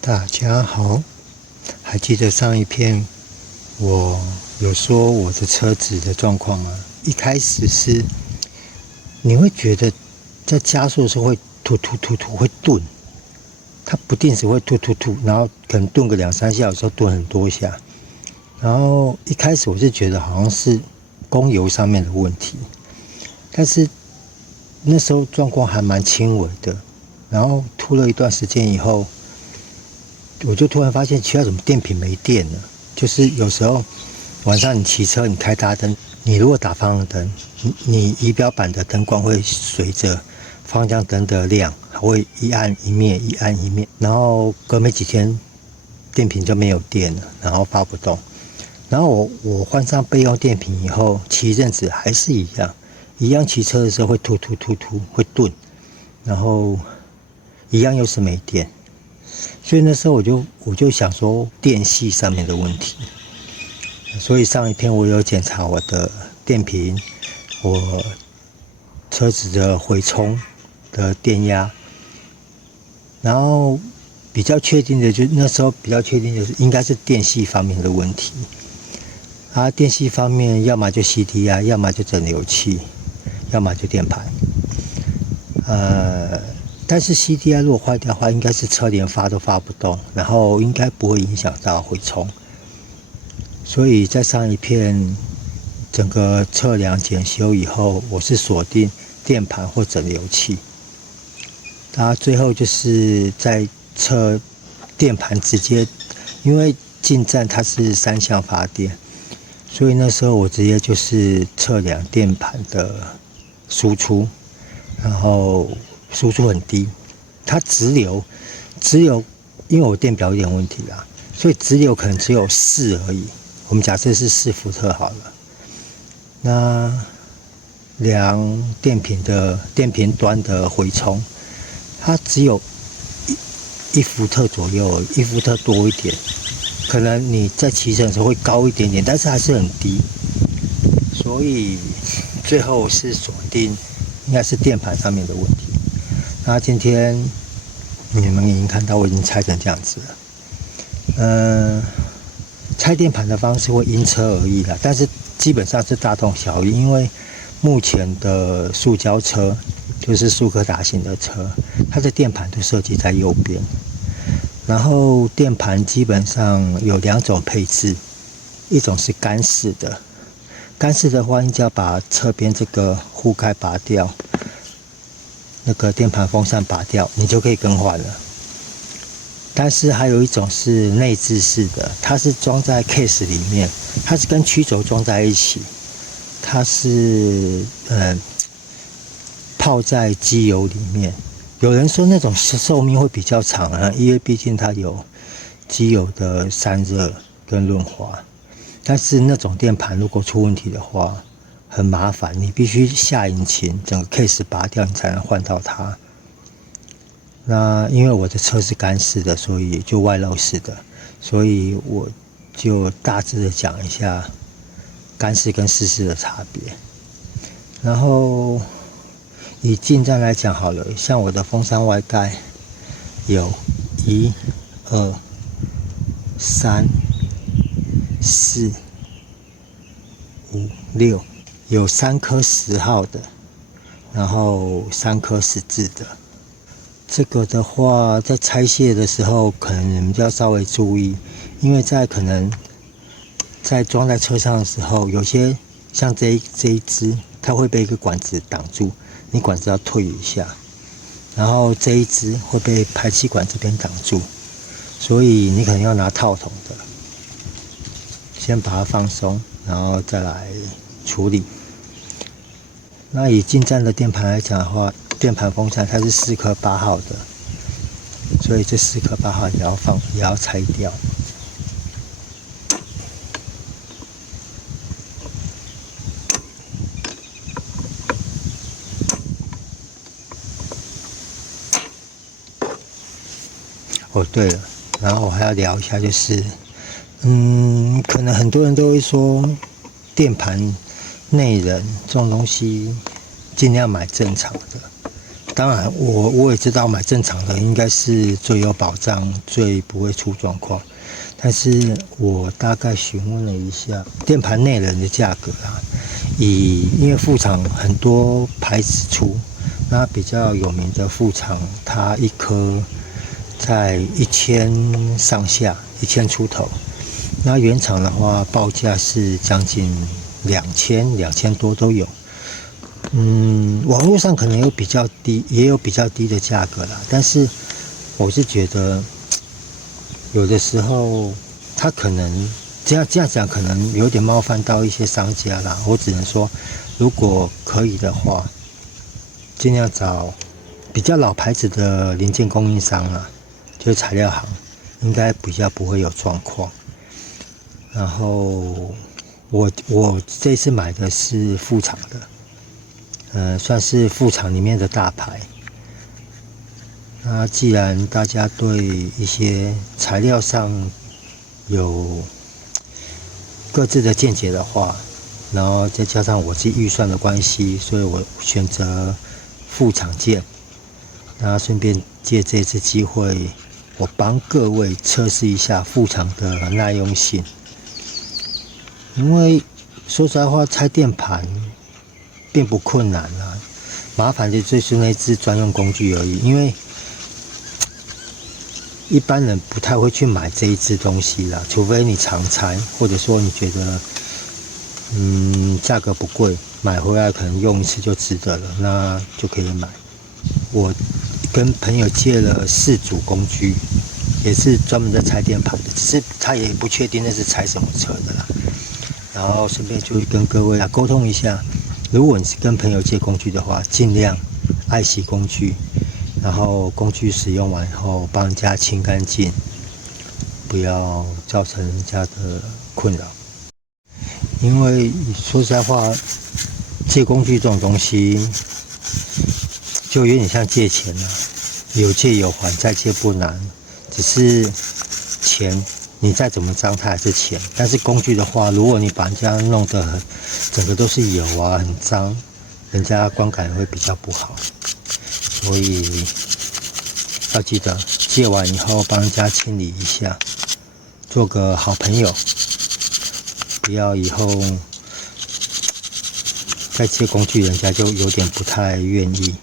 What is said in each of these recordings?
大家好，还记得上一篇我有说我的车子的状况吗？一开始是你会觉得在加速的时候会突突突突会顿，它不定时会突突突，然后可能顿个2-3下，有时候顿很多下。然后一开始我是觉得好像是供油上面的问题，但是那时候状况还蛮轻微的。然后拖了一段时间以后，我就突然发现奇怪，怎么电瓶没电了？就是有时候晚上你骑车，你开大灯，你如果打方向灯，你仪表板的灯光会随着方向灯的亮，会一暗一灭，一暗一灭。然后隔没几天，电瓶就没有电了，然后发不动。然后我换上备用电瓶以后，骑一阵子还是一样骑车的时候会突突突突会顿，然后一样又是没电。所以那时候我就想说电系上面的问题，所以上一篇我有检查我的电瓶，我车子的回充的电压，然后比较确定的那时候比较确定就是应该是电系方面的问题。电系方面要么就 CDI， 要么就整流器，要么就电盘。但是 CDI 如果坏掉的话，应该是车连发都发不动，然后应该不会影响到回充。所以在上一片整个测量检修以后，我是锁定电盘或整流器。最后就是在测电盘直接，因为进站它是3项发电，所以那时候我直接就是测量电盘的输出，然后输出很低，它直流，因为我电表有点问题啦，所以直流可能只有4而已。我们假设是4伏特好了，那量电瓶端的回充，它只有1伏特左右，1伏特多一点，可能你在骑乘的时候会高一点点，但是还是很低。所以最后是锁定应该是电盘上面的问题。那今天你们已经看到我已经拆成这样子了。拆电盘的方式会因车而异啦，但是基本上是大同小异。因为目前的塑胶车就是速克达型的车，它的电盘都设计在右边。然后电盘基本上有2种配置，一种是干式的。干式的话，你只要把侧边这个护盖拔掉，那个电盘风扇拔掉，你就可以更换了。但是还有一种是内置式的，它是装在 case 里面，它是跟曲轴装在一起，它是泡在机油里面。有人说那种寿命会比较长啊，因为毕竟它有机油的散热跟润滑。但是那种电盘如果出问题的话，很麻烦，你必须下引擎，整个 case 拔掉，你才能换到它。那因为我的车是干式的，所以就外露式的，所以我就大致的讲一下干式跟湿式的差别。然后以进站来讲好了，像我的风扇外盖有1、2、3、4、5、6，有3颗10号的，然后3颗10字的。这个的话，在拆卸的时候，可能你们就要稍微注意，因为可能在装在车上的时候，有些像这一支，它会被一个管子挡住，你管子要退一下，然后这一支会被排气管这边挡住，所以你可能要拿套筒的，先把它放松，然后再来处理。那以进站的电盘来讲的话，电盘风扇它是4颗8号的，所以这4颗8号也要拆掉。对了，然后我还要聊一下，就是可能很多人都会说电盘内人这种东西尽量买正常的。当然我也知道买正常的应该是最有保障，最不会出状况。但是我大概询问了一下电盘内人的价格啊，因为副厂很多牌子出，那比较有名的副厂，它一颗在1000上下，1000出头。那原厂的话，报价是将近2000多都有。网络上可能有比较低，也有比较低的价格啦。但是我是觉得，有的时候他可能这样讲，可能有点冒犯到一些商家啦。我只能说，如果可以的话，尽量找比较老牌子的零件供应商啦，就是材料行，应该比较不会有状况。然后我这次买的是副厂的，算是副厂里面的大牌。那既然大家对一些材料上有各自的见解的话，然后再加上我自己预算的关系，所以我选择副厂件。那顺便借这次机会，我帮各位测试一下副厂的耐用性。因为说实在话，拆电盘并不困难啦，麻烦的就是那支专用工具而已。因为一般人不太会去买这一支东西啦，除非你常拆，或者说你觉得价格不贵，买回来可能用一次就值得了，那就可以买。我跟朋友借了4组工具，也是专门在拆电盘的，只是他也不确定那是拆什么车的啦。然后顺便就跟各位沟通一下，如果你是跟朋友借工具的话，尽量爱惜工具，然后工具使用完后帮人家清干净，不要造成人家的困扰。因为说实在话，借工具这种东西就有点像借钱了，有借有还，再借不难，只是钱你再怎么脏它还是钱。但是工具的话，如果你把人家弄得整个都是油啊，很脏，人家观感会比较不好。所以要记得借完以后帮人家清理一下，做个好朋友，不要以后再借工具人家就有点不太愿意。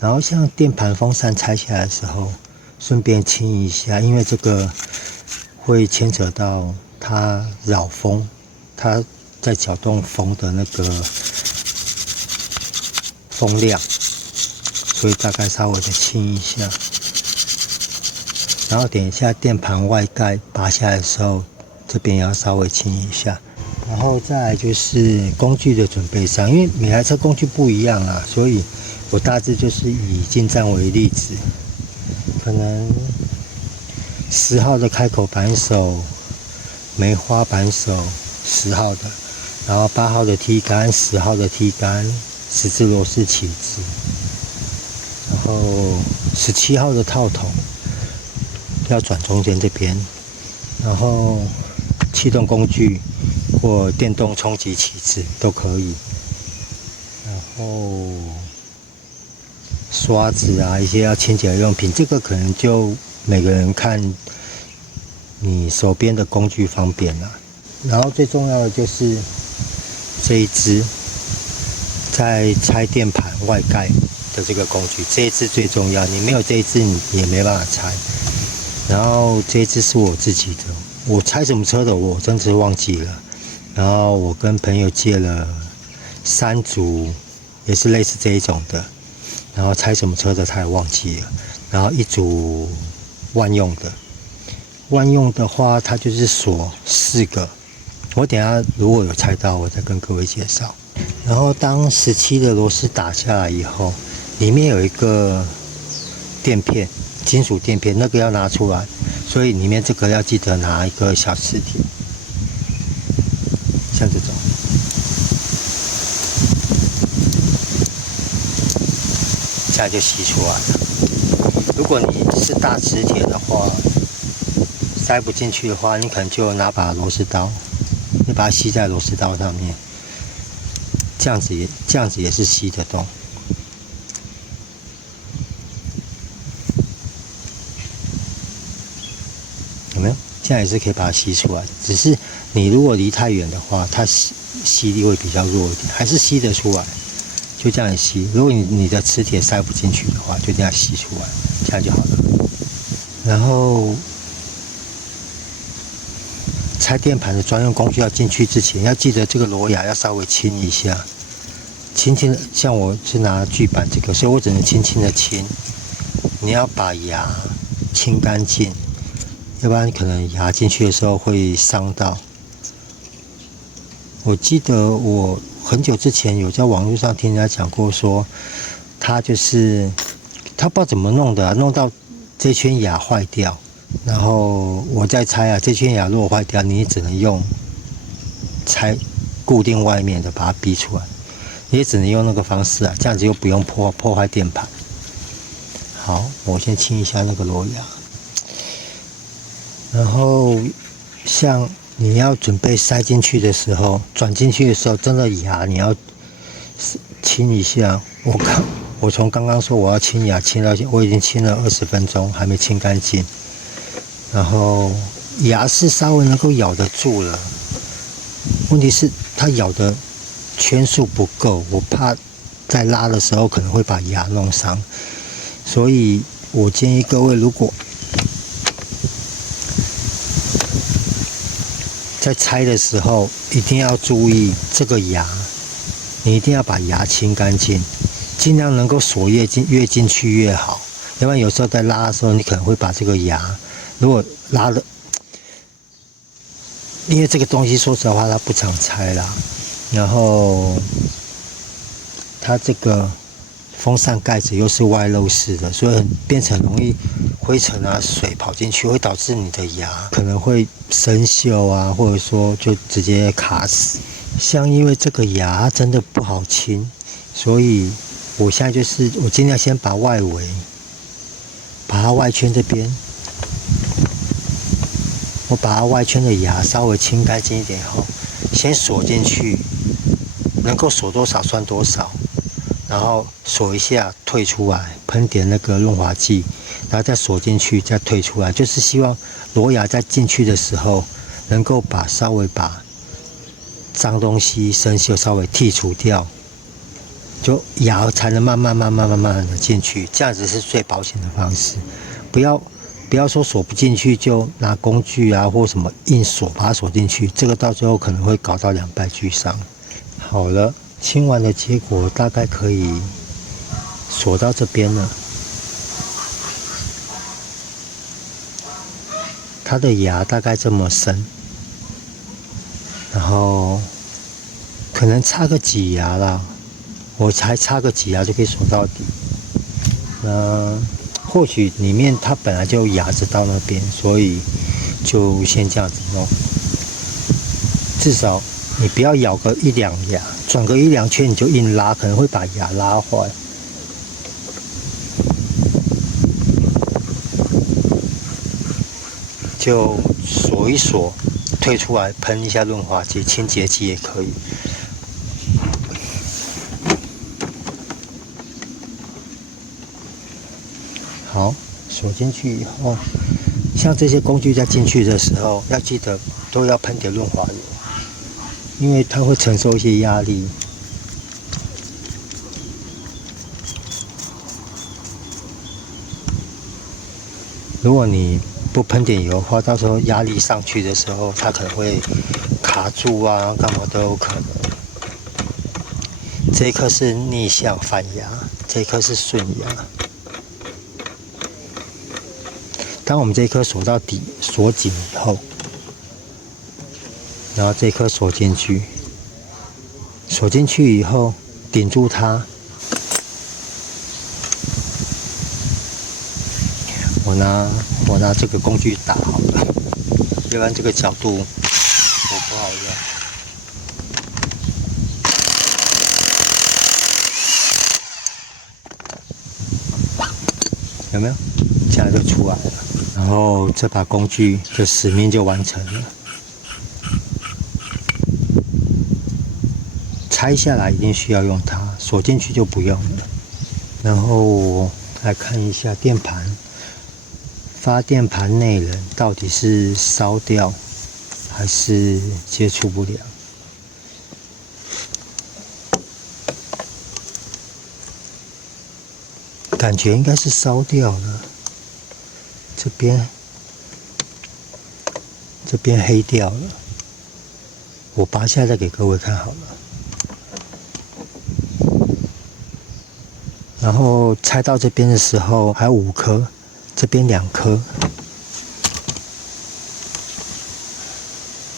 然后像电盘风扇拆下来的时候，顺便清一下，因为这个会牵扯到它扰风，它在搅动风的那个风量，所以大概稍微的清一下。然后等一下电盘外盖拔下来的时候，这边也要稍微清一下。然后再来就是工具的准备上，因为每台车工具不一样啊，所以我大致就是以进站为例子，可能10号的开口扳手、梅花扳手10号的，然后8号的踢杆、10号的踢杆、十字螺丝起子，然后17号的套筒要转中间这边，然后气动工具或电动冲击起子都可以，然后刷子啊，一些要清洁的用品，这个可能就每个人看你手边的工具方便啦。然后最重要的就是这一支在拆电盘外盖的这个工具，这一支最重要，你没有这一支你也没办法拆。然后这一支是我自己的，我拆什么车的我真是忘记了。然后我跟朋友借了3组，也是类似这一种的。然后拆什么车的他也忘记了。然后1组万用的，万用的话它就是锁4个。我等一下如果有拆到，我再跟各位介绍。然后当17的螺丝打下来以后，里面有一个垫片，金属垫片，那个要拿出来，所以里面这个要记得拿一个小磁铁，像这种，这样就吸出来了。如果你是大磁铁的话，塞不进去的话，你可能就拿把螺丝刀，你把它吸在螺丝刀上面，这样子也是吸得动。有没有？这样也是可以把它吸出来，只是你如果离太远的话，它吸力会比较弱一点，还是吸得出来，就这样吸。如果你的磁铁塞不进去的话，就这样吸出来，这样就好了。然后拆电盘的专用工具要进去之前，要记得这个螺牙要稍微清一下，轻轻的。像我是拿锯板这个，所以我只能轻轻的清。你要把牙清干净，要不然可能牙进去的时候会伤到。我记得我很久之前有在网络上听人家讲过说，他不知道怎么弄的，弄到这圈牙坏掉。然后我再拆啊，这圈牙如果坏掉，你只能用拆固定外面的把它逼出来，你也只能用那个方式啊，这样子又不用破坏电盘。好，我先清一下那个螺牙。然后像你要准备塞进去的时候，转进去的时候，真的牙你要清一下。我从刚刚说我要清牙，清到我已经清了20分钟，还没清干净。然后牙是稍微能够咬得住了，问题是它咬的圈数不够，我怕在拉的时候可能会把牙弄伤，所以我建议各位如果在拆的时候一定要注意这个牙，你一定要把牙清干净，尽量能够锁越进去越好，要不然有时候在拉的时候你可能会把这个牙如果拉了，因为这个东西说实话它不常拆啦，然后它这个风扇盖子又是外露式的，所以变成容易灰尘啊、水跑进去，会导致你的牙可能会生锈啊，或者说就直接卡死。像因为这个牙真的不好清，所以我现在我尽量先把外围，把它外圈这边。我把它外圈的牙稍微清干净一点后，先锁进去，能够锁多少算多少，然后锁一下退出来，喷点那个润滑剂，然后再锁进去，再退出来，就是希望螺牙在进去的时候，能够稍微把脏东西、生锈稍微剔除掉，就牙才能慢慢的进去，这样子是最保险的方式，不要说锁不进去就拿工具啊或什么硬锁把它锁进去，这个到最后可能会搞到两败俱伤。好了，清完的结果大概可以锁到这边了。它的牙大概这么深，然后可能差个几牙啦，我才差个几牙就可以锁到底。或许里面它本来就有牙子到那边，所以就先这样子弄。至少你不要咬个1-2牙，转个1-2圈你就硬拉，可能会把牙拉坏。就锁一锁，退出来喷一下润滑剂、清洁剂也可以。好，锁进去以后，像这些工具在进去的时候，要记得都要喷点润滑油，因为它会承受一些压力。如果你不喷点油的话，到时候压力上去的时候，它可能会卡住啊，干嘛都有可能。这一颗是逆向反牙，这一颗是顺牙。当我们这一颗锁到底、锁紧以后，然后这一颗锁进去，锁进去以后顶住它。我拿这个工具打好了，要不然这个角度我不好用。有没有？这样就出来了。然后这把工具的使命就完成了。拆下来一定需要用它，锁进去就不用了。然后我来看一下电盘发电盘内人到底是烧掉还是接触不良？感觉应该是烧掉了，这边黑掉了。我拔下来再给各位看好了。然后拆到这边的时候还有5颗，这边2颗，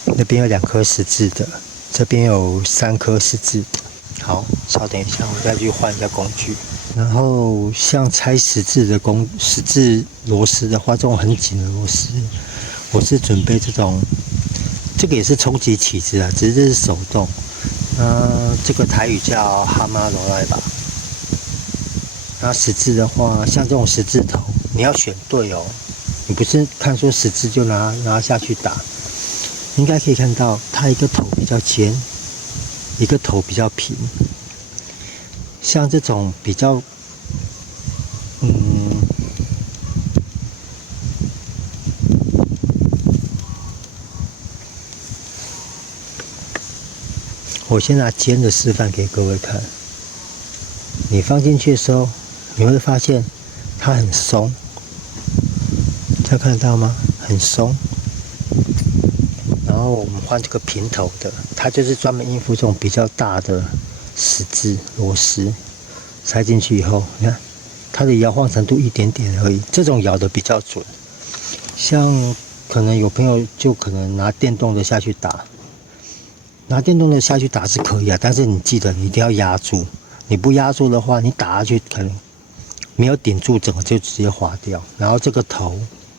那边有2颗十字的，这边有3颗十字的。好，稍等一下，我再去换一下工具。然后像拆十字螺丝的话，这种很紧的螺丝，我是准备这种，这个也是冲击起子啊，只是这是手动。这个台语叫哈马罗来吧。那十字的话，像这种十字头，你要选对哦。你不是看说十字就拿下去打，应该可以看到它一个头比较尖，一个头比较平。像这种比较，我先拿尖的示范给各位看。你放进去的时候，你会发现它很松，这样看得到吗？很松。然后我们换这个平头的，它就是专门应付这种比较大的十字螺丝。塞进去以后，你看它的摇晃程度一点点而已，这种摇的比较准。像可能有朋友就可能拿电动的下去打，拿电动的下去打是可以啊，但是你记得你一定要压住，你不压住的话，你打下去可能没有顶住，整个就直接滑掉。然后这个头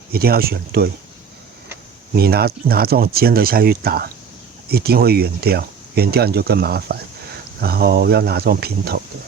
一定要选对，你拿这种尖的下去打，一定会圆掉，圆掉你就更麻烦。然后要拿这种平头的。